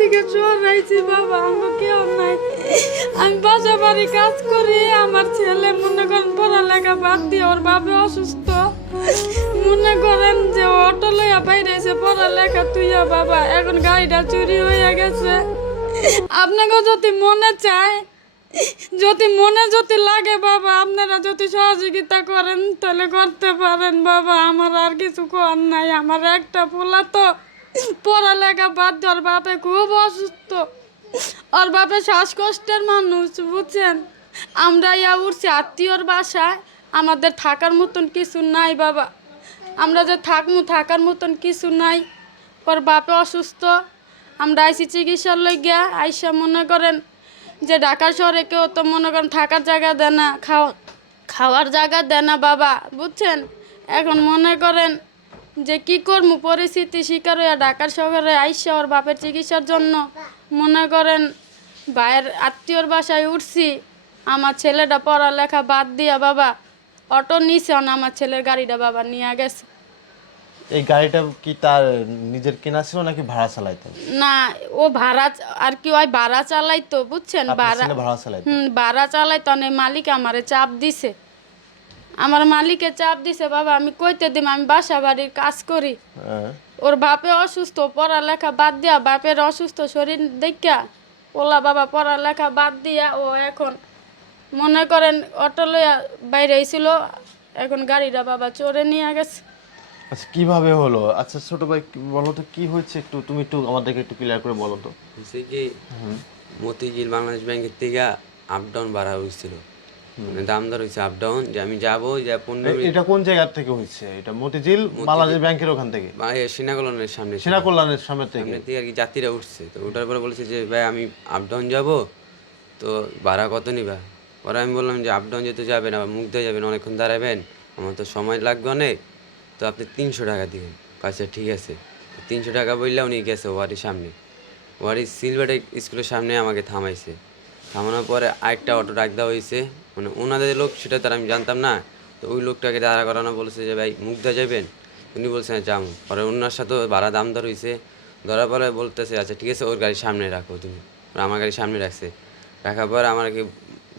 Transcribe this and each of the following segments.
থেকে চড়াইছি বাবা, আমার কেউ নাই। আমি বাসা বাড়ি কাজ করি, আমার ছেলে মনে করেন পড়ালেখা বাদ দিয়ে ওর বাবা অসুস্থ, মনে করেন যে অটো লইয়া বাইরেছে পড়ালেখা তুইয়া বাবা, এখন গাড়িটা চুরি হয়ে গেছে। আপনাকে যদি মনে চায়, যদি লাগে বাবা, আপনারা যদি সহযোগিতা করেন তাহলে করতে পারেন বাবা। আমার আর কিছু করার নাই, আমার একটা পোলা তো পড়ালেখা বাদ দিয়ে ওর বাপে খুব অসুস্থ, ওর বাপে শ্বাসকষ্টের মানুষ বুঝছেন। আমরা ইয়া উঠছি আত্মীয়র বাসায়, আমাদের থাকার মতন কিছু নাই বাবা, আমরা যে থাকার মতন কিছু নাই। ওর বাপে অসুস্থ, আমরা আইসি চিকিৎসার লইগিয়া আইসা মনে করেন যে ঢাকা শহরে কেউ তো মনে করেন থাকার জায়গা দেয় না, খাওয়ার জায়গা দেয় না বাবা বুঝছেন। এখন মনে করেন যে কি করবো, পরিস্থিতি শিকার হইয়া ঢাকার শহরে আইসা ওর বাপের চিকিৎসার জন্য মনে করেন ভাইয়ের আত্মীয়র বাসায় উঠছি। আমার ছেলেটা পড়ালেখা বাদ দিয়া বাবা অটো নিছে, আমার ছেলের গাড়িটা বাবা নিয়ে গেছে। এই গাড়িটা কি তার নিজের কেনা ছিল নাকি ভাড়া চালাইতো? না, ও ভাড়া আর কি ওই ভাড়া চালাইতো বুঝছেন, ভাড়া চালাইতো। ভাড়া চালাইতো। অনেক মালিক আমারে চাপ দিছে, আমার মালিকে চাপ দিছে বাবা, আমি কইতে দিম আমি বাসা বাড়ির কাজ করি। ওর বাপে অসুস্থ, পড়ালেখা বাদ দিয়া বাপের অসুস্থ শরীর দেখা ওলা বাবা পড়ালেখা বাদ দিয়া ও এখন মনে করেন অটো লইয়া বাইরে ছিল, এখন গাড়িটা বাবা চড়ে নিয়ে গেছে। আচ্ছা কিভাবে হলো? আচ্ছা ছোট ভাই বলো তো কি হয়েছে, তুমি একটু আমাদেরকে একটু ক্লিয়ার করে বলো তো। হচ্ছে কি, মতিঝিল বাংলাদেশ ব্যাংকের থেকে আপ ডাউন বাড়া হয়েছিল, মানে দাম দর হয়েছে আপ ডাউন, যে আমি যাবো যে 15 মিনিট। এটা কোন জায়গা থেকে হয়েছে? এটা মতিঝিল বাংলাদেশ ব্যাংকের ওখান থেকে, সিনাকলনের সামনে, সেনা কল্যাণের সামনে থেকে আর কি যাত্রীরা উঠছে। তো ওঠার পরে বলেছে যে ভাই আমি আপ ডাউন যাবো, তো ভাড়া কত নিবা? পরে আমি বললাম যে আপ ডাউন যেতে যাবেন, আবার মুখ দিয়ে যাবেন, অনেকক্ষণ দাঁড়াবেন, আমার তো সময় লাগবে অনেক, তো আপনি 300 টাকা দিবেন। আচ্ছা ঠিক আছে। 300 টাকা বললে উনি গেছে ওয়ারির সামনে, ওয়ারি সিলভার স্কুলের সামনে আমাকে থামাইছে। থামানোর পরে আরেকটা অটো ডাক দেওয়া হয়েছে, মানে ওনাদের লোক, সেটা তার আমি জানতাম না। তো ওই লোকটাকে দাঁড়া করানো বলেছে যে ভাই মুগ্ধা যাবেন, উনি বলছেন যাম। পরে ওনার সাথেও ভাড়া দাম দর হয়েছে, ধরার পরে বলতেছে আচ্ছা ঠিক আছে ওর গাড়ির সামনে রাখো তুমি। আমার গাড়ির সামনে রাখছে, রাখার পর আমাকে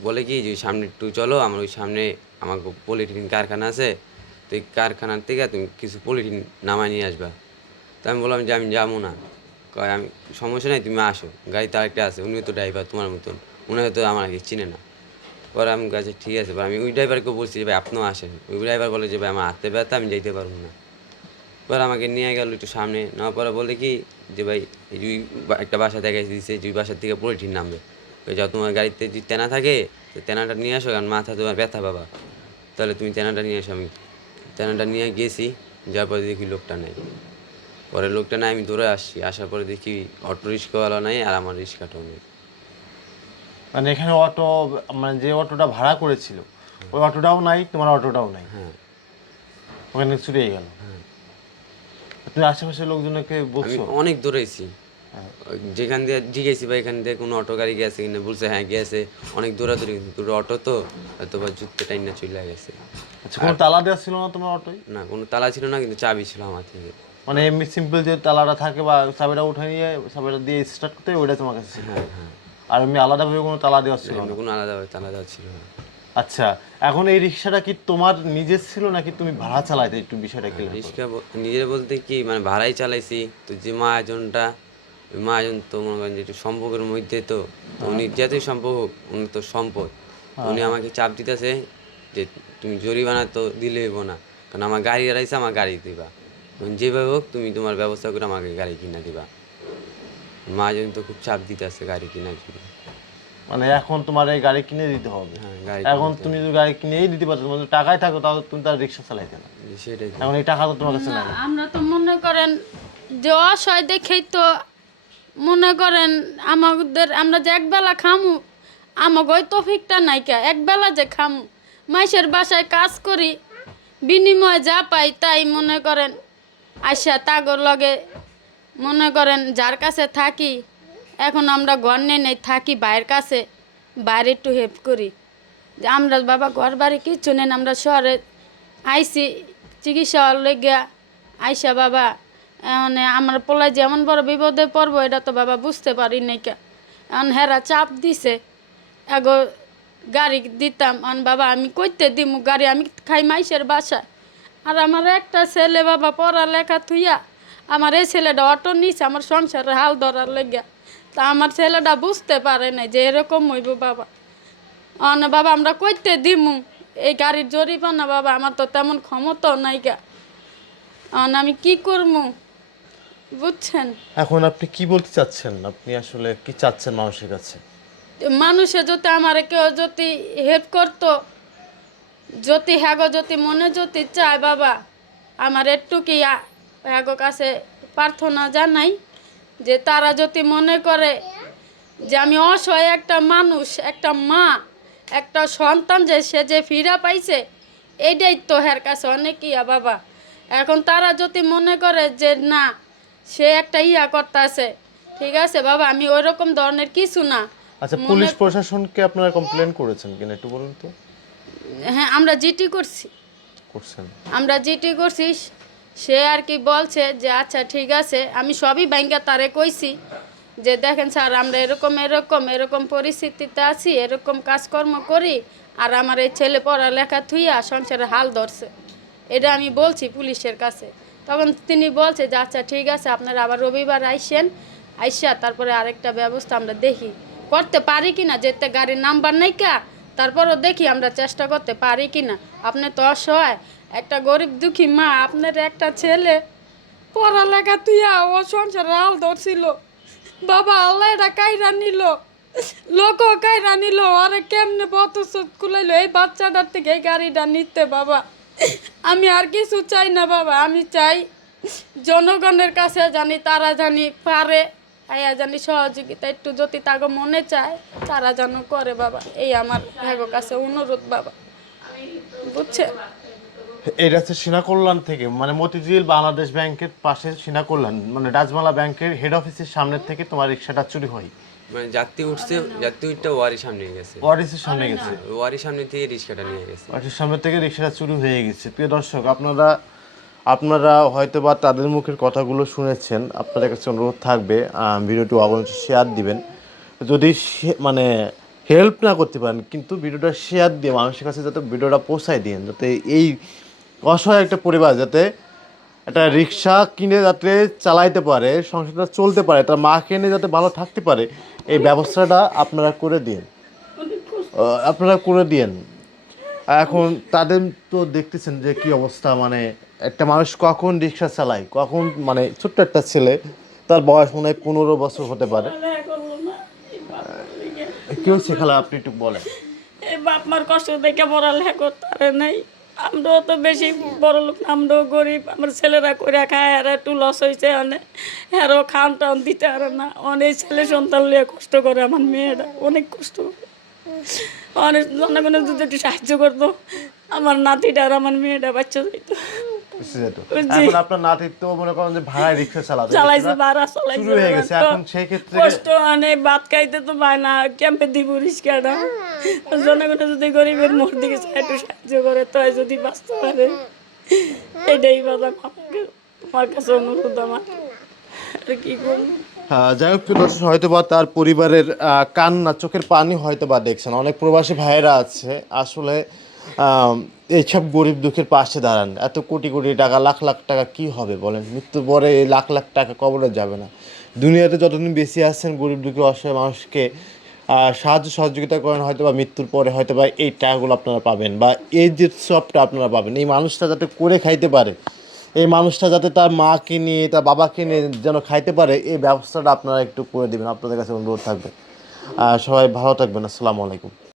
বলে কি যে সামনে একটু চলো, আমার ওই সামনে আমার পলিথিন কারখানা আছে, তো এই কারখানার থেকে তুমি কিছু পলিথিন নামায় নিয়ে আসবা। তো আমি বললাম যে আমি যাবো না। কয় আমি সমস্যা নেই তুমি আসো, গাড়িতে আরেকটা আছে, উনিও তো ড্রাইভার তোমার মতন, উনি হয়তো আমার আগে চিনে না। পরে আমি কাছে ঠিক আছে, আমি ওই ড্রাইভারকে বলছি যে ভাই আপনিও আসেন। ওই ড্রাইভার বলে যে ভাই আমার হাতে ব্যথা, আমি যাইতে পারবো না। পরে আমাকে নিয়ে গেল একটু সামনে, নেওয়ার পরে বলে কি যে ভাই এই যে একটা বাসা দেখাই দিচ্ছে, যে বাসার থেকে পলিথিন নামবে, ওই যাও তোমার গাড়িতে যদি তেনা থাকে তো তেনাটা নিয়ে আসো, কারণ মাথা তোমার ব্যথা বাবা, তাহলে তুমি তেনাটা নিয়ে আসো। আমি তেনাটা নিয়ে গেছি, যাওয়ার পরে দেখি লোকটা নেই। পরে লোকটা নাই, আমি দৌড়ে আসছি, আসার পরে দেখি অটো রিক্সাওয়ালা নাই, আর আমার রিক্সাটাও নেই। মানে এখানে অটো, মানে যে অটোটা ভাড়া করেছিল ওই অটোটাও নাই, তোমার অটোটাও নাই। হ্যাঁ, ওখানে চুরিয়ে গেল। তুমি আশেপাশের লোকজনকে আমি বলছো? অনেক দৌড়াইছি, যেখান দিয়ে জিজ্ঞেসি ভাই এখান দিয়ে কোনো অটো গাড়ি গেছে কিনা, বলছে হ্যাঁ গেছে। অনেক দৌড়াদৌড়ি, কিন্তু দুটো অটো তো হয়তো বা জুততে টাইম না চলে গেছে। আচ্ছা কোনো তালা দেওয়া ছিল না তোমার অটোয়? না, কোনো তালা ছিল না, কিন্তু চাবি ছিল আমার থেকে। মানে এমনি সিম্পল যে তালাটা থাকে বা চাবিটা উঠে নিয়ে চাবিটা দিয়ে স্টার্ট করতে ওইটা তোমার কাছে ছিল? হ্যাঁ হ্যাঁ, আর এমনি আলাদাভাবে কোনো তালা দেওয়া ছিল না? এমনি কোনো আলাদা তালা দেওয়া ছিল না। আচ্ছা এখন এই রিক্সাটা কি তোমার নিজের ছিল নাকি তুমি ভাড়া চালাইতে? একটু বিষয়টা কি? রিক্সা নিজের বলতে কি, মানে ভাড়াই চালাইছি। তো যে মহাজনটা, ওই মহাজন তো মনে করেন যে একটু সম্পর্কের মধ্যে, তো উনি যতই সম্পর্ক হোক, উনি তো সম্পদ। উনি আমাকে চাপ দিতেছে যে তুমি জরিমানা তো দিলে হইব না, কারণ আমার গাড়ি হারাইছে, আমার গাড়ি দিবা, যেভাবে হোক তুমি তোমার ব্যবস্থা করে আমাকে গাড়ি কিনা দিবা। মহাজন তো খুব চাপ দিতেছে গাড়ি কিনার জন্য। মানে এখন তোমার এই গাড়ি কিনে দিতে হবে? হ্যাঁ, গাড়ি এখন তুমি যদি গাড়ি কিনেই দিতে পারছো, তোমার যদি টাকাই থাকো তাহলে তুমি তার রিক্সা চালাইতে না। সেটাই তো। এখন এই টাকা তো তোমার কাছে নাই। আমরা তো মনে করেন যে অসহায় দেখেই তো মনে করেন আমাদের, আমরা যে একবেলা খামু আমাকে ওই তফিকটা নাইকা, একবেলা যে খামু মাইসের বাসায় কাজ করি, বিনিময়ে যা পাই তাই মনে করেন আইসা তাগর লগে মনে করেন যার কাছে থাকি। এখন আমরা ঘর নেই থাকি বাইরের কাছে, বাইরে একটু হেল্প করি। যে আমরা বাবা ঘর বাড়ি কিচ্ছু নেন, আমরা শহরে আইসি চিকিৎসা লেগিয়া আইসা বাবা মানে আমার পোলায় যেমন বড় বিপদে পড়বো এটা তো বাবা বুঝতে পারি নাই কে। এখন হেরা চাপ দিছে এগো গাড়ি দিতাম, এখন বাবা আমি কইতে দিমু গাড়ি, আমি খাই মাইসের বাসায়। আর আমার একটা ছেলে বাবা পড়ালেখা থুইয়া আমার এই ছেলেটা অটো নিছে আমার সংসারে হাল ধরার লেগে। তা আমার ছেলেটা বুঝতে পারে নাই যে এরকম হইব বাবা। না বাবা আমরা কইতে দিমু এই গাড়ির জরিমানা বাবা, আমার তো তেমন ক্ষমতাও নাই গা। আমি কি করবো বুঝছেন? এখন আপনি কি বলতে চাচ্ছেন? আপনি আসলে কি চাচ্ছেন মানুষের কাছে? মানুষে যদি আমার কেউ যদি হেল্প করতো, যদি হ্যাগো যদি মনে যদি চায় বাবা, আমার একটু কি হ্যাগো কাছে প্রার্থনা জানাই যে তারা যদি মনে করে যে আমি অসহায় একটা মানুষ, একটা মা, একটা সন্তান যে সে যে ফিরা পাইছে, এইটাই তো হের কাছে অনেক ইয়া বাবা। এখন তারা যদি মনে করে যে না সে একটা ইয়া করতেছে, ঠিক আছে বাবা, আমি ওই রকম ধরনের কিছু না। আচ্ছা, পুলিশ প্রশাসনকে আপনারা কমপ্লেন করেছেন কিনা একটু বলুন তো? হ্যাঁ আমরা জিটি করছি, করছেন? আমরা জিটি করছি। সে আর কি বলছে যে আচ্ছা ঠিক আছে, আমি সবই ব্যাংকে তারে কইছি যে দেখেন স্যার আমরা এরকম এরকম এরকম পরিস্থিতিতে আছি, এরকম কাজকর্ম করি, আর আমার এই ছেলে পড়ালেখা থুইয়া সংসারে হাল ধরছে, এটা আমি বলছি পুলিশের কাছে। তখন তিনি বলছে যে আচ্ছা ঠিক আছে আপনারা আবার রবিবার আইসেন, আইসা তারপরে আরেকটা ব্যবস্থা আমরা দেখি করতে পারি কিনা, যেতে গাড়ির নাম্বার নাই কা, তারপরও দেখি আমরা চেষ্টা করতে পারি কিনা। আপনি তো অসহায় একটা গরিব দুঃখী মা, আপনার একটা ছেলে পড়ালেখা তুইয়া ও সংসারে হাল ধরছিল বাবা, আল্লাহ এটা কাইরা নিল, লোক কাইরা নিল, আরে কেমনে বতসত কুলাইলো এই বাচ্চাটার থেকে এই গাড়িটা নিতে বাবা। আমি আর কিছু চাই না বাবা, আমি চাই জনগণের কাছে জানি তারা জানি পারে, আয়া জানি সহযোগিতা একটু যদি তাকে মনে চায় তারা যেন করে বাবা, এই আমার ভাগো কাছে অনুরোধ বাবা, বুঝছে? এটা হচ্ছে সিনা কল্যাণ থেকে, মানে মতিঝিল বাংলাদেশ ব্যাংকের পাশে সিনা কল্যাণ, মানে রাজমালা ব্যাংকের হেড অফিসের সামনে থেকে তোমার রিক্সাটা চুরি হয়। মানে যাত্রী উঠছে, যাত্রী উঠটা ওয়ারির সামনে গেছে, ওয়ারিসের সামনে গেছে, ওয়ারির সামনে থেকে রিক্সাটা নিয়ে গেছে, ওয়ারিসের সামনে থেকে রিক্সাটা চুরি হয়ে গেছে। প্রিয় দর্শক, আপনারা হয়তো বা তাদের মুখের কথাগুলো শুনেছেন। আপনাদের কাছে অনুরোধ থাকবে ভিডিওটি অবশ্যই শেয়ার দিবেন। যদি মানে হেল্প না করতে পারেন কিন্তু ভিডিওটা শেয়ার দিয়ে মানুষের কাছে যাতে ভিডিওটা পৌঁছায় দিন, যাতে এই অসহায় একটা পরিবার যাতে একটা রিক্সা কিনে যাতে চালাইতে পারে, সংসারটা চলতে পারে, তার মা কিনে যাতে ভালো থাকতে পারে, এই ব্যবস্থাটা আপনারা করে দিন, এখন তাদের তো দেখতেছেন যে কি অবস্থা, মানে একটা মানুষ কখন রিক্সা চালায়, কখন, মানে ছোট্ট একটা ছেলে, তার বয়স মনে হয় 15 বছর হতে পারে। কেউ শেখালে আপনি একটু বলেন। এই বাপ মার কষ্ট দেখে পড়ালেখা করতে পারে নাই, আমরাও তো বেশি বড় লোক না, আমরাও গরিব, আমার ছেলেরা করে খায়, আর একটু লস হয়েছে অনেক, আরও খাওয়ান টাউন দিতে পারে না, অনেক ছেলে সন্তান লিয়ে কষ্ট করে, আমার মেয়েরা অনেক কষ্ট করে, অনেক জনগণের যদি একটু সাহায্য করতো আমার নাতিটা আর আমার মেয়েটা বাচ্চা যাইতো। এখন আপনার নাতি তো মনে করেন যে ভাড়ায় রিক্সা চালাইছে, ভাড়া চালাইছে, শুরু হয়ে গেছে, এখন সেই ক্ষেত্রে কষ্ট অনেক, ভাত খাইতে তো পায় না, ক্যাম্পে দিব রিক্সাটা, জনগণের যদি গরিবের মোড় দিকে একটু সাহায্য করে তো যদি বাঁচতে পারে, এটাই বাবা আমার কাছে অনুরোধ আমার, আর কি করবো। যাই হোক দর্শক, হয়তো বা তার পরিবারের কান্না, চোখের পানি হয়তো বা দেখছেন। অনেক প্রবাসী ভাইয়েরা আছে আসলে এইসব গরিব দুঃখের পাশে দাঁড়ান। এত কোটি কোটি টাকা, লাখ লাখ টাকা কি হবে বলেন? মৃত্যুর পরে এই লাখ লাখ টাকা কবরে যাবে না। দুনিয়াতে যতদিন বেশি আছেন গরিব দুঃখী অসহায় মানুষকে সাহায্য সহযোগিতা করেন, হয়তো বা মৃত্যুর পরে হয়তো বা এই টাকাগুলো আপনারা পাবেন, বা এই যে সবটা আপনারা পাবেন। এই মানুষটা যাতে করে খাইতে পারে, এই মানুষটা যাতে তার মাকে নিয়ে, তার বাবাকে নিয়ে যেন খাইতে পারে, এই ব্যবস্থাটা আপনারা একটু করে দেবেন। আপনাদের কাছে অনুরোধ থাকবে। সবাই ভালো থাকবেন। আসসালামু আলাইকুম।